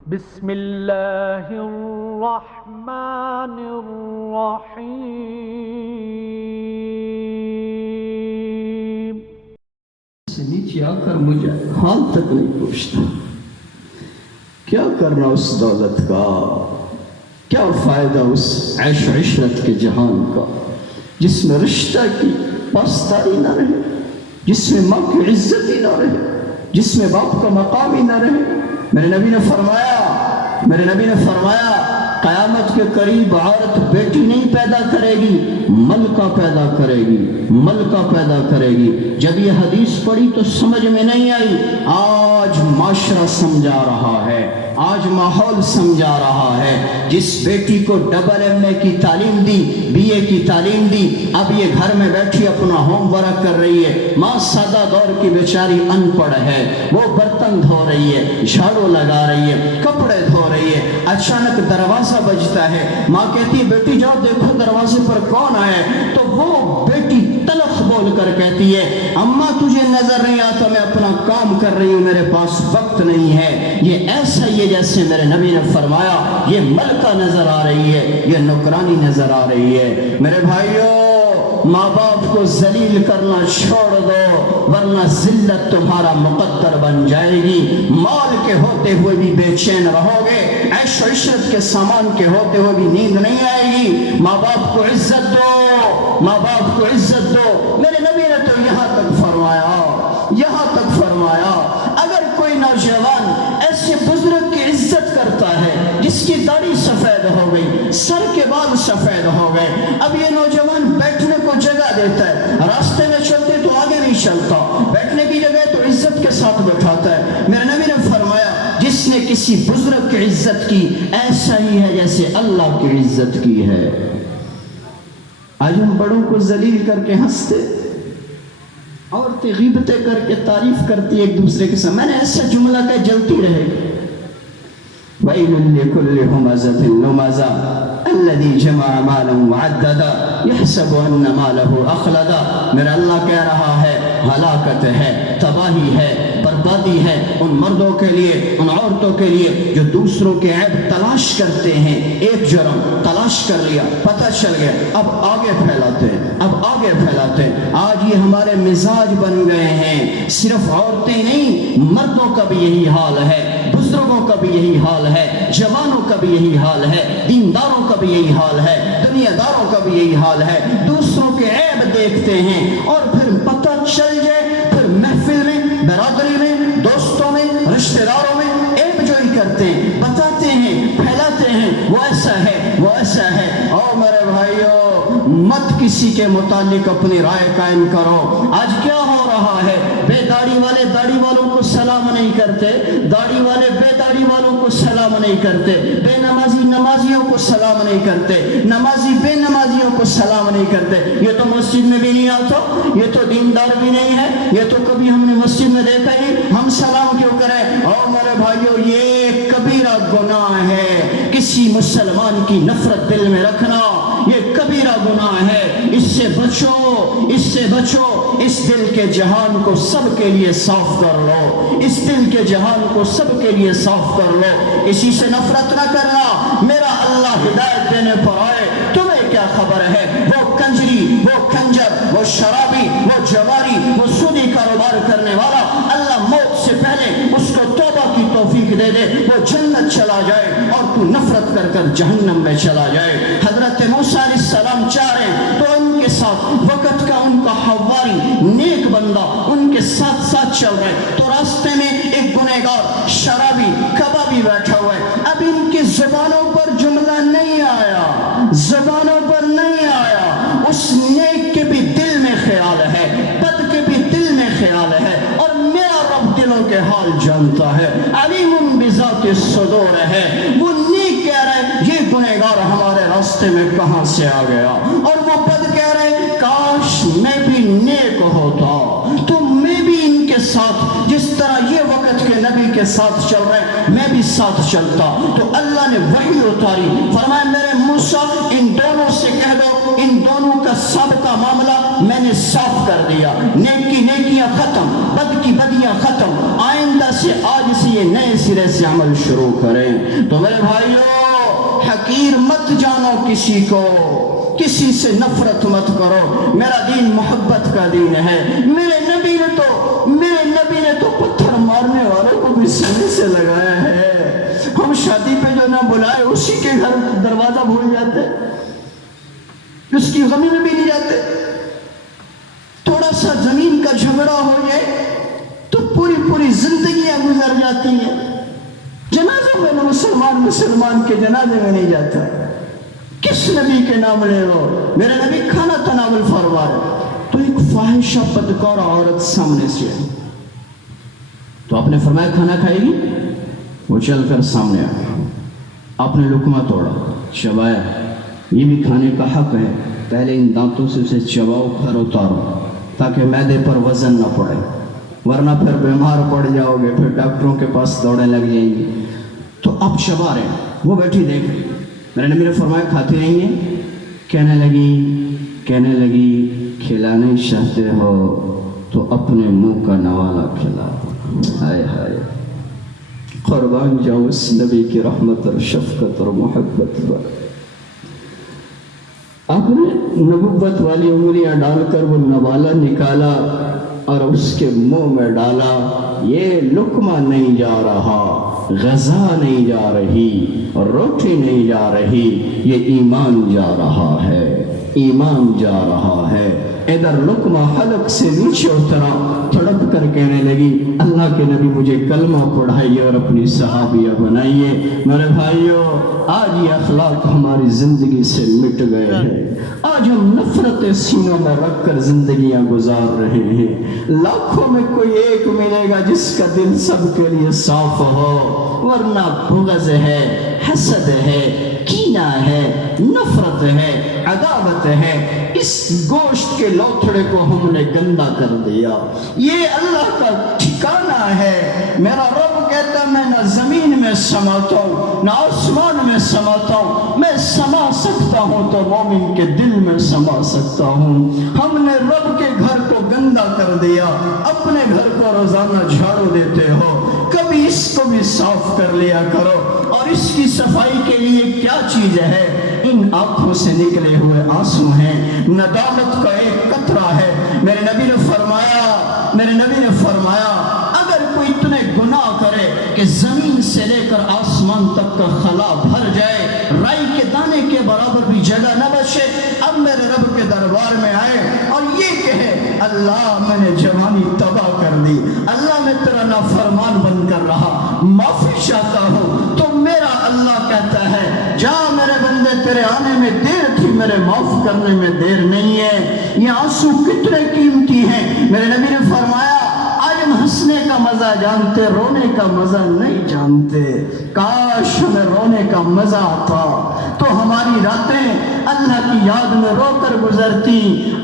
بسم اللہ الرحمن الرحیم۔ سے نیچے آ کر مجھے حال تک نہیں پوچھتا کیا کرنا اس دولت کا، کیا فائدہ اس عیش و عشرت کے جہان کا جس میں رشتہ کی پاسداری نہ رہے، جس میں ماں کی عزت ہی نہ رہے، جس میں باپ کا مقام ہی نہ رہے۔ میرے نبی نے فرمایا قیامت کے قریب عورت بیٹی نہیں پیدا کرے گی، ملکہ پیدا کرے گی، ملکہ پیدا کرے گی۔ جب یہ حدیث پڑھی تو سمجھ میں نہیں آئی، آج معاشرہ سمجھا رہا ہے، آج ماحول سمجھا رہا ہے۔ جس بیٹی کو ڈبل ایم اے کی تعلیم دی، بی اے کی تعلیم دی، اب یہ گھر میں بیٹھی اپنا ہوم ورک کر رہی ہے۔ ماں سادہ دور کی بیچاری ان پڑھ ہے، وہ برتن دھو رہی ہے، جھاڑو لگا رہی ہے، کپڑے دھو رہی ہے۔ اچانک دروازہ بجتا ہے، ماں کہتی ہے بیٹی جاؤ دیکھو دروازے پر کون آئے۔ تو وہ بیٹی تلخ بول کر کہتی ہے اماں تجھے نظر نہیں آتا، میں اپنا کام کر رہی ہوں، میرے پاس وقت نہیں ہے۔ یہ ایسا ہی ہے جیسے میرے نبی نے فرمایا یہ ملکہ نظر آ رہی ہے، یہ نوکرانی نظر آ رہی ہے۔ میرے بھائیوں، ماں باپ کو ذلیل کرنا چھوڑ دو ورنہ ذلت تمہارا مقدر بن جائے گی۔ مال کے ہوتے ہوئے بھی بے چین رہو گے، عیش و عشرت کے سامان کے ہوتے ہوئے بھی نیند نہیں آئے گی۔ ماں باپ کو عزت دو، ماں باپ کو عزت دو۔ میرے نبی نے تو یہاں تک فرمایا اگر کوئی نوجوان ایسے بزرگ کی عزت کرتا ہے جس کی داڑھی سفید ہو گئی، سر کے بال سفید ہو گئے، اب یہ نوجوان بیٹھنے کو جگہ دیتا ہے، راستے میں چلتے تو آگے نہیں چلتا، بیٹھنے کی جگہ تو عزت کے ساتھ بٹھاتا ہے۔ میرے نبی نے فرمایا جس نے کسی بزرگ کی عزت کی ایسا ہی ہے جیسے اللہ کی عزت کی ہے۔ آج ہم بڑوں کو ذلیل کر کے ہنستے، عورتیں غیبتیں کر کے تعریف کرتی ایک دوسرے کے ساتھ۔ میں نے ایسا جملہ کہ جلتی رہے گی۔ وَيْلٌ لِكُلِّ هُمَزَةٍ لُمَزَةٍ الَّذِي جَمَعَ مَالًا وَعَدَّدَ يَحْسَبُ أَنَّ مَالَهُ أَخْلَدَ۔ میرا اللہ کہہ رہا ہے ہلاکت ہے، تباہی ہے، بربادی ہے ان مردوں کے لیے، ان عورتوں کے لیے جو دوسروں کے عیب تلاش کرتے ہیں۔ ایک جرم تلاش کر لیا، پتہ چل گیا، اب آگے پھیلاتے ہیں۔ آج یہ ہمارے مزاج بن گئے ہیں۔ صرف عورتیں نہیں، مردوں کا بھی یہی حال ہے، بزرگوں کا بھی یہی حال ہے، جوانوں کا بھی یہی حال ہے، دینداروں کا بھی یہی حال ہے، دنیا داروں کا بھی یہی حال ہے۔ دوسروں کے عیب دیکھتے ہیں اور پھر پتہ چل جائے، پھر محفل میں، برادری میں، دوستوں میں، رشتہ داروں میں عیب جوئی کرتے ہیں، بتاتے ہیں، پھیلاتے ہیں، وہ ایسا ہے، وہ ایسا ہے۔ اور میرے بھائیوں، مت کسی کے متعلق اپنی رائے قائم کرو۔ آج کیا ہو رہا ہے؟ بے داڑھی والے داڑھی والوں کو سلام نہیں کرتے، داڑھی والے بے داڑھی والوں کو سلام نہیں کرتے، بے نمازی نمازیوں کو سلام نہیں کرتے، نمازی بے نمازیوں کو سلام نہیں کرتے۔ یہ تو مسجد میں بھی نہیں آتا، یہ تو دیندار بھی نہیں ہے، یہ تو کبھی ہم نے مسجد میں دیکھا ہی، ہم سلام کیوں کریں؟ اور میرے بھائیوں، یہ کبیرہ گناہ ہے، کسی مسلمان کی نفرت دل میں رکھنا یہ کبیرہ گناہ ہے۔ اس سے بچو، اس سے بچو۔ اس دل کے جہان کو سب کے لیے صاف کر لو، اس دل کے جہان کو سب کے لیے صاف کر لو۔ اسی سے نفرت نہ کرنا۔ میرا اللہ ہدایت دینے پر آئے، تمہیں کیا خبر ہے؟ وہ کنجری، وہ کنجر، وہ شرابی، وہ جواری، وہ سودی کاروبار کرنے والا، اللہ موت سے پہلے اس کو توبہ کی توفیق دے دے، وہ جنت چلا جائے اور تو نفرت کر کر جہنم میں چلا جائے۔ حضرت موسیٰ علیہ السلام چاہ رہے ہیں تو ان کے ساتھ وقت کا ان کا حواری نیک بندہ ان کے ساتھ ساتھ چل رہے، تو راستے میں ایک گنہگار شرابی کبابی بیٹھا ہوا ہے۔ اب ان کی زبانوں پر جملہ نہیں آیا، زبانوں پر نہیں آیا، اس نیک کے بھی دل میں خیال ہے، بد کے بھی دل میں خیال ہے، اور میرا رب دلوں کے حال جانتا ہے، علیم بذات الصدور ہے۔ وہ نیک کہہ رہے یہ گنہگار ہمارے راستے میں کہاں سے آ گیا، اور وہ بد کہہ رہے کاش میں بھی نیک ہوتا تو میں بھی ان کے ساتھ جس طرح یہ وقت کے نبی کے ساتھ چل رہے میں بھی ساتھ چلتا۔ تو اللہ نے وحی اتاری، فرمایا میرے موسیٰ ان دونوں سے کہہ دو ان دونوں کا سابقہ معاملہ میں نے صاف کر دیا، نیک کی نیکیاں ختم، بد کی کی بدیاں ختم، آئندہ سے آج سے یہ نئے سرے سے عمل شروع کریں۔ تو میرے بھائیوں، حقیر مت جانو کسی کو، کسی سے نفرت مت کرو۔ میرا دین محبت کا دین ہے۔ میرے نبی نے تو پتھر مارنے والوں کو بھی سینے سے لگایا ہے۔ ہم شادی پہ جو نہ بلائے اسی کے گھر دروازہ بھول جاتے، اس کی غمی میں بھی نہیں جاتے۔ تھوڑا سا زمین کا جھگڑا ہو جائے تو پوری زندگیاں گزر جاتی ہیں۔ جنازوں میں مسلمان کے جنازے میں نہیں جاتا۔ کس نبی کے نام لے لو؟ میرے نبی کھانا تناول فرمائے تو ایک فاحشہ بدکار عورت سامنے سے آئی، تو آپ نے فرمایا کھانا کھائے گی؟ وہ چل کر سامنے آیا، آپ نے لقمہ توڑا، چبایا، یہ بھی کھانے کا حق ہے، پہلے ان دانتوں سے اسے چباؤ، پھر اتارو تاکہ معدے پر وزن نہ پڑے، ورنہ پھر بیمار پڑ جاؤ گے، پھر ڈاکٹروں کے پاس دوڑنے لگ جائیں گے۔ تو اب چبا رہے ہیں، وہ بیٹھی دیکھ رہی۔ میرے نبی نے فرمایا کھاتی رہیں گے؟ کہنے لگی کھلانے چاہتے ہو تو اپنے منہ کا نوالا کھلاؤ۔ ہائے ہائے، قربان جاؤ اس نبی کی رحمت اور شفقت اور محبت پر۔ آپ نے نبوت والی انگلیاں ڈال کر وہ نوالا نکالا اور اس کے منہ میں ڈالا۔ یہ لقمہ نہیں جا رہا، غذا نہیں جا رہی، اور روٹی نہیں جا رہی، یہ ایمان جا رہا ہے، ایمان جا رہا ہے۔ ادھر لقمہ حلق سے نیچے اترا، تڑپ کر کہنے لگی اللہ کے نبی مجھے کلمہ پڑھائیے اور اپنی صحابیہ بنائیے۔ میرے بھائیوں، آج یہ اخلاق ہماری زندگی سے مٹ گئے ہیں۔ آج ہم نفرت سینوں میں رکھ کر زندگیاں گزار رہے ہیں۔ لاکھوں میں کوئی ایک ملے گا جس کا دل سب کے لیے صاف ہو، ورنہ بغض ہے، حسد ہے، کینہ ہے، نفرت ہے، عداوت ہے۔ اس گوشت کے لوتھڑے کو ہم نے گندا کر دیا۔ یہ اللہ کا ٹھکانہ ہے۔ میرا رب کہتا ہے میں نہ زمین میں سماتا ہوں نہ آسمان میں سماتا ہوں، میں سما سکتا ہوں تو مومن کے دل میں سما سکتا ہوں۔ ہم نے رب کے گھر کو گندا کر دیا، اپنے گھر کو روزانہ جھاڑو دیتے ہو، کبھی اس کو بھی صاف کر لیا کرو۔ اور اس کی صفائی کے لیے کیا چیز ہے؟ ان آنکھوں سے نکلے ہوئے آنسو ہیں، ندامت کا ایک قطرہ ہے۔ میرے نبی نے فرمایا اگر کوئی اتنے گناہ کرے کہ زمین سے لے کر آسمان تک کا خلا بھر جائے، رائی کے دانے کے برابر بھی جگہ نہ بچے، اب میرے رب کے دربار میں آئے اور یہ کہے اللہ میں نے جوانی تباہ کر دی، اللہ میں تیرا نافرمان بن کر رہا، معافی چاہتا ہوں، تو میرا اللہ کہتا ہے جا میرے بندے، تیرے آنے میں دیر تھی، میرے معاف کرنے میں دیر نہیں ہے۔ یہ آنسو کتنے قیمتی ہیں۔ میرے نبی نے فرمایا آج ہم ہنسنے کا مزہ جانتے، رونے کا مزہ نہیں جانتے۔ کاش ہمیں رونے کا مزہ آتا تو ہماری راتیں اللہ کی یاد میں رو کر گزرتی۔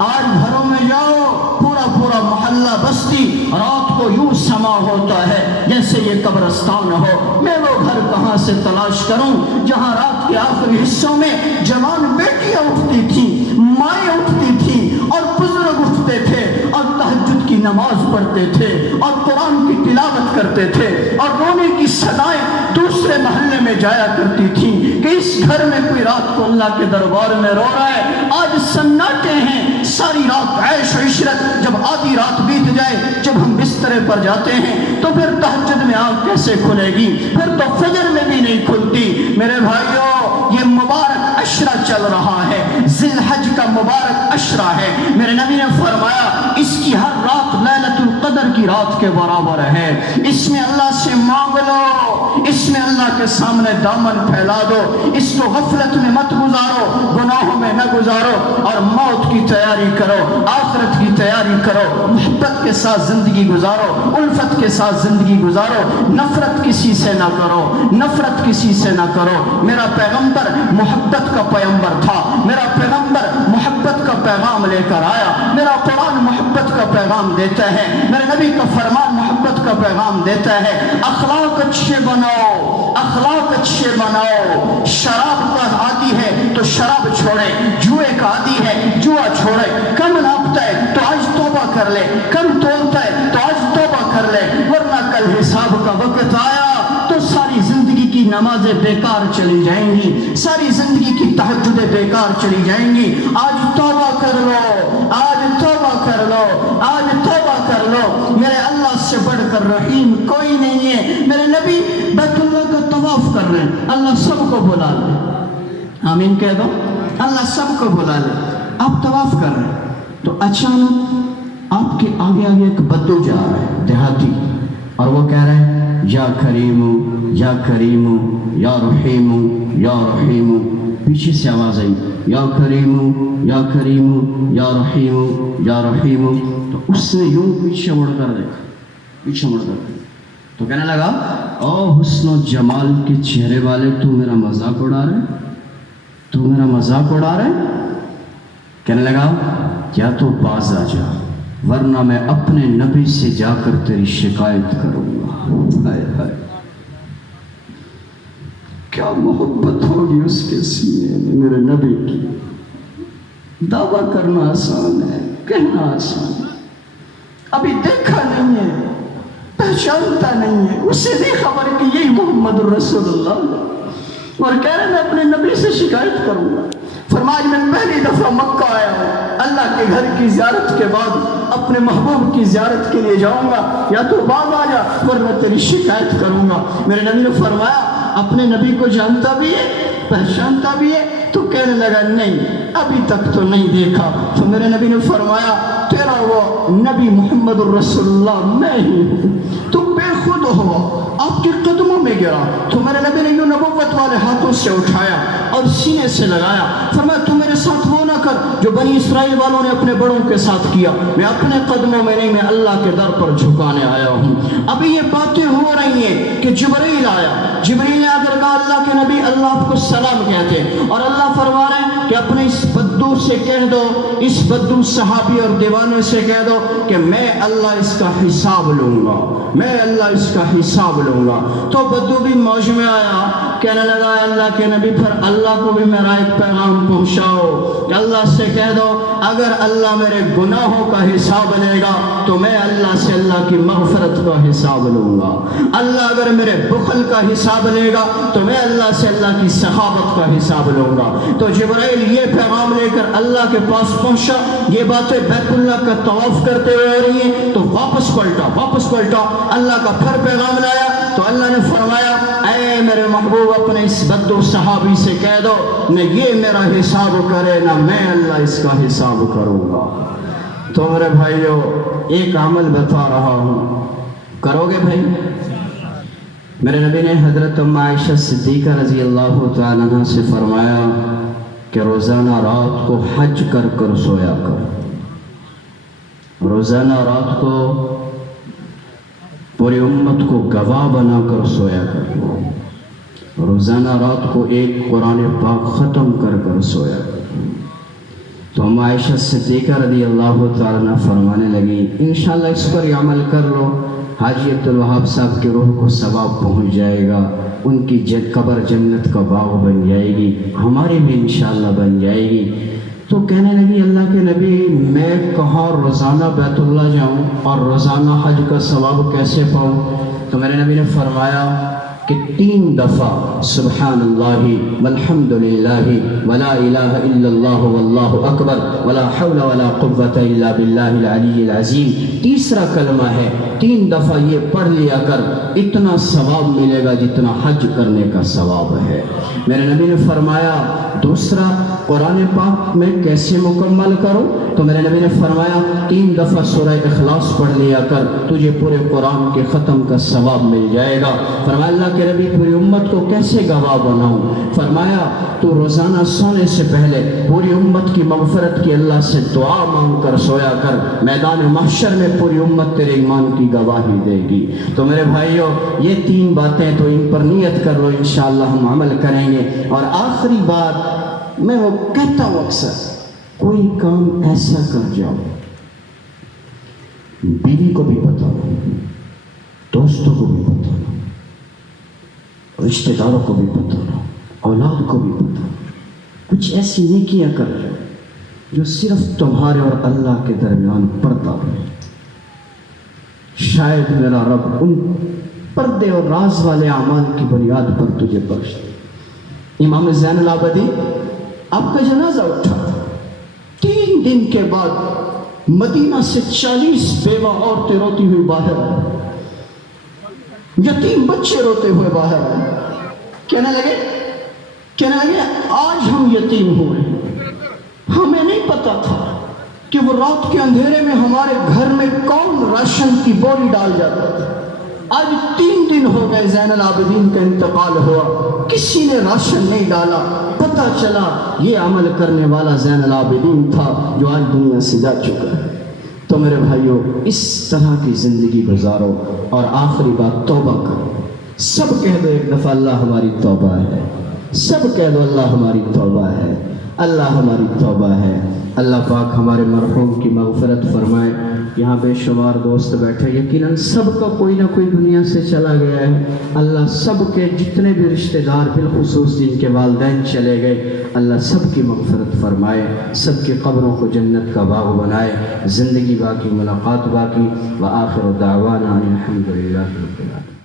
آج گھروں میں جاؤ، پورا محلہ بستی رات کو یوں سما ہوتا ہے جیسے یہ قبرستان ہو۔ میں وہ گھر کہاں سے تلاش کروں جہاں رات کے آخری حصوں میں جوان بیٹیاں اٹھتی تھیں، مائیں اٹھتی تھیں، اور بزرگ اٹھتے تھے اور تہجد کی نماز پڑھتے تھے اور قرآن کی تلاوت کرتے تھے، اور رونے کی صدائیں دوسرے محلے میں جایا کرتی تھیں کہ اس گھر میں کوئی رات کو اللہ کے دربار میں رو رہا ہے۔ آج سناٹے ہیں، ساری رات عیش و عشرت، جب آدھی رات بیت جائے، جب ہم بسترے پر جاتے ہیں تو پھر تہجد میں آنکھ کیسے کھلے گی؟ پھر تو فجر میں بھی نہیں کھلتی۔ میرے بھائیوں، یہ مبارک عشرہ چل رہا ہے، ذی الحج کا مبارک عشرہ ہے۔ میرے نبی نے فرمایا اس کی ہر رات لیلۃ القدر کی رات کے برابر ہے۔ اس میں اللہ سے مانگ لو، اس میں اللہ کے سامنے دامن پھیلا دو، اس کو غفلت میں مت گزارو، گناہوں میں نہ گزارو، اور موت کی تیاری کرو، آخرت کی تیاری کرو، محبت کے ساتھ زندگی گزارو، الفت کے ساتھ زندگی گزارو، نفرت کسی سے نہ کرو، نفرت کسی سے نہ کرو۔ میرا پیغمبر محبت کا پیغمبر تھا، میرا پیغمبر محبت کا پیغام لے کر آیا، میرا قرآن محبت کا پیغام دیتا ہے، میرے نبی کا فرمان محبت کا پیغام دیتا ہے۔ اخلاق اچھے بناؤ، اخلاق اچھے بناؤ۔ شراب کا عادی ہے تو شراب چھوڑے، جوئے کا عادی ہے جوا چھوڑے، کم ناپتا ہے تو آج توبہ کر لے، کم تولتا ہے تو آج توبہ کر نمازیں بیکار چلی جائیں گی، ساری زندگی کی تہجدیں بیکار چلی جائیں گی۔ آج توبہ کر لو، آج توبہ کر لو، آج توبہ کر لو۔ میرے اللہ سے بڑھ کر رحیم کوئی نہیں ہے۔ میرے نبی بیت اللہ کا طواف کر رہے ہیں، اللہ سب کو بلا لے، آمین کہہ دو، اللہ سب کو بلا لے۔ آپ طواف کر رہے ہیں تو اچانک آپ کے آگے آگے ایک بدو جا رہا ہے، دیہاتی، اور وہ کہہ رہے ہیں یا کریم یا کریم یا رحیم یا رحیم۔ پیچھے سے آواز آئی یا کریم یا کریم یا رحیم یا رحیم۔ تو اس نے یوں پیچھے مڑ کر دیکھا، پیچھے مڑ کر تو کہنے لگا او حسن و جمال کے چہرے والے، تو میرا مذاق اڑا رہے، تو میرا مذاق اڑا رہے۔ کہنے لگا یا تو باز آ جا، ورنہ میں اپنے نبی سے جا کر تیری شکایت کروں گا۔ ہائے ہائے، کیا محبت ہوگی اس کے سینے میں میرے نبی کی۔ دعویٰ کرنا آسان ہے، کہنا آسان ہے، ابھی دیکھا نہیں ہے، پہچانتا نہیں ہے، اسے نہیں خبر کہ یہی محمد رسول اللہ ہے، اور کہہ رہے میں اپنے نبی سے شکایت کروں گا۔ فرمایا میں پہلی دفعہ مکہ آیا ہوں، اللہ کے گھر کی زیارت کے بعد اپنے محبوب کی زیارت کے لیے جاؤں گا، یا تو باز آ جا ورنہ تیری شکایت کروں گا۔ میرے نبی نے فرمایا اپنے نبی کو جانتا بھی ہے، پہچانتا بھی ہے؟ تو کہنے لگا نہیں، ابھی تک تو نہیں دیکھا۔ تو میرے نبی نے فرمایا تیرا وہ نبی محمد الرسول اللہ میں ہی ہوں، تم بے خود ہو، آپ کے قدموں میں گرا۔ تو میرے نبی نے یوں نبوت والے ہاتھوں سے اٹھایا اور سینے سے لگایا، فرمایا تو میرے ساتھ وہ نہ کر جو بنی اسرائیل والوں نے اپنے بڑوں کے ساتھ کیا، میں اپنے قدموں میں نہیں، میں اللہ کے در پر جھکانے آیا ہوں۔ ابھی یہ باتیں ہو رہی ہیں کہ جبرائیل آیا، جبرائیل نے اگر کہا اللہ کے نبی اللہ آپ کو سلام کہتے ہیں، اور اللہ فرما رہے ہیں کہ اپنے اس بدو سے کہہ دو، اس بدو صحابی اور دیوانے سے کہہ دو کہ میں اللہ اس کا حساب لوں گا، میں اللہ اس کا حساب لوں گا۔ تو بدو بھی موج میں آیا، کہنے لگا اللہ کے نبی پھر اللہ کو بھی میرا ایک پیغام پہنچاؤ، اللہ سے کہہ دو اگر اللہ میرے گناہوں کا حساب لے گا تو میں اللہ سے اللہ کی مغفرت کا حساب لوں گا، اللہ اگر میرے بخل کا حساب لے گا تو میں اللہ سے اللہ کی سخاوت کا حساب لوں گا۔ تو جبرائیل یہ پیغام لے کر اللہ کے پاس پہنچا، یہ باتیں بیت اللہ کا طواف کرتے ہوئے ہو رہی ہیں، تو واپس پلٹا اللہ کا پھر پیغام لایا، تو اللہ نے فرمایا اے میرے محبوب اپنے اس بدو صحابی سے کہہ دو نہ یہ میرا حساب کرے نہ میں اللہ اس کا حساب کروں گا۔ تو میرے بھائیو ایک عمل بتا رہا ہوں، کرو گے بھائی؟ میرے نبی نے حضرت ام عائشہ صدیقہ رضی اللہ تعالیٰ عنہ سے فرمایا کہ روزانہ رات کو حج کر کر سویا کر، روزانہ رات کو پوری امت کو گواہ بنا کر سویا کر، روزانہ رات کو ایک قرآن پاک ختم کر کر سویا کر۔ تو ام عائشہ صدیقہ رضی اللہ تعالیٰ عنہ فرمانے لگی انشاءاللہ اس پر عمل کر لو، حاجی عبدالوہاب صاحب کی روح کو ثواب پہنچ جائے گا، ان کی قبر جنت کا باغ بن جائے گی، ہماری بھی انشاءاللہ بن جائے گی۔ تو کہنے لگی اللہ کے نبی میں کہاں روزانہ بیت اللہ جاؤں اور روزانہ حج کا ثواب کیسے پاؤں؟ تو میرے نبی نے فرمایا کہ 3 دفعہ سبحان اللہ والحمد للہ ولا الہ الا اللہ واللہ اکبر ولا حول ولا قوة الا باللہ العلی العظیم، تیسرا کلمہ ہے، 3 دفعہ یہ پڑھ لیا کر، اتنا ثواب ملے گا جتنا حج کرنے کا ثواب ہے۔ میرے نبی نے فرمایا دوسرا قرآن پاک میں کیسے مکمل کروں؟ تو میرے نبی نے فرمایا 3 دفعہ سورہ اخلاص پڑھ لیا کر، تجھے پورے قرآن کے ختم کا ثواب مل جائے گا۔ فرمایا اللہ کے نبی پوری امت کو کیسے گواہ بناؤں؟ فرمایا تو روزانہ سونے سے پہلے پوری امت کی مغفرت کی اللہ سے دعا مانگ کر سویا کر، میدان محشر میں پوری امت تیرے ایمان کی گواہی دے گی۔ تو میرے بھائیو یہ 3 باتیں تو ان پر نیت کر لو، انشاءاللہ ہم عمل کریں گے۔ اور آخری بات میں وہ کہتا ہوں اکثر، کوئی کام ایسا کر جاؤ، بیوی کو بھی بتاؤ، دوستوں کو بھی بتاؤ، رشتہ داروں کو بھی بتاؤ، اولاد کو بھی بتاؤ، کچھ ایسی نیکیاں کر جو صرف تمہارے اور اللہ کے درمیان پردہ ہے۔ شاید میرا رب ان پردے اور راز والے اعمال کی بنیاد پر تجھے بخش دے۔ امام زین العابدین آپ کا جنازہ اٹھا، 3 دن کے بعد مدینہ سے 40 بیوہ عورتیں روتی ہوئی باہر آئیں، یتیم بچے روتے ہوئے باہر آئے، کہنے لگے آج ہم یتیم ہوئے، ہمیں نہیں پتا تھا کہ وہ رات کے اندھیرے میں ہمارے گھر میں کون راشن کی بوری ڈال جاتا تھا۔ آج 3 دن ہو گئے زین العابدین کا انتقال ہوا، کسی نے راشن نہیں ڈالا، پتہ چلا یہ عمل کرنے والا زین العابدین تھا جو آج دنیا سے جا چکا ہے۔ تو میرے بھائیوں، اس طرح کی زندگی گزارو اور آخری بات توبہ کرو۔ سب کہہ دو ایک دفعہ اللہ ہماری توبہ ہے، سب کہہ دو اللہ ہماری توبہ ہے، اللہ ہماری توبہ ہے۔ اللہ پاک ہمارے مرحوم کی مغفرت فرمائے۔ یہاں بے شمار دوست بیٹھے، یقیناً سب کا کوئی نہ کوئی دنیا سے چلا گیا ہے۔ اللہ سب کے جتنے بھی رشتہ دار، بالخصوص جن کے والدین چلے گئے، اللہ سب کی مغفرت فرمائے، سب کی قبروں کو جنت کا باغ بنائے، زندگی باقی، ملاقات باقی۔ وآخر دعوانا الحمدللہ رب العالمین۔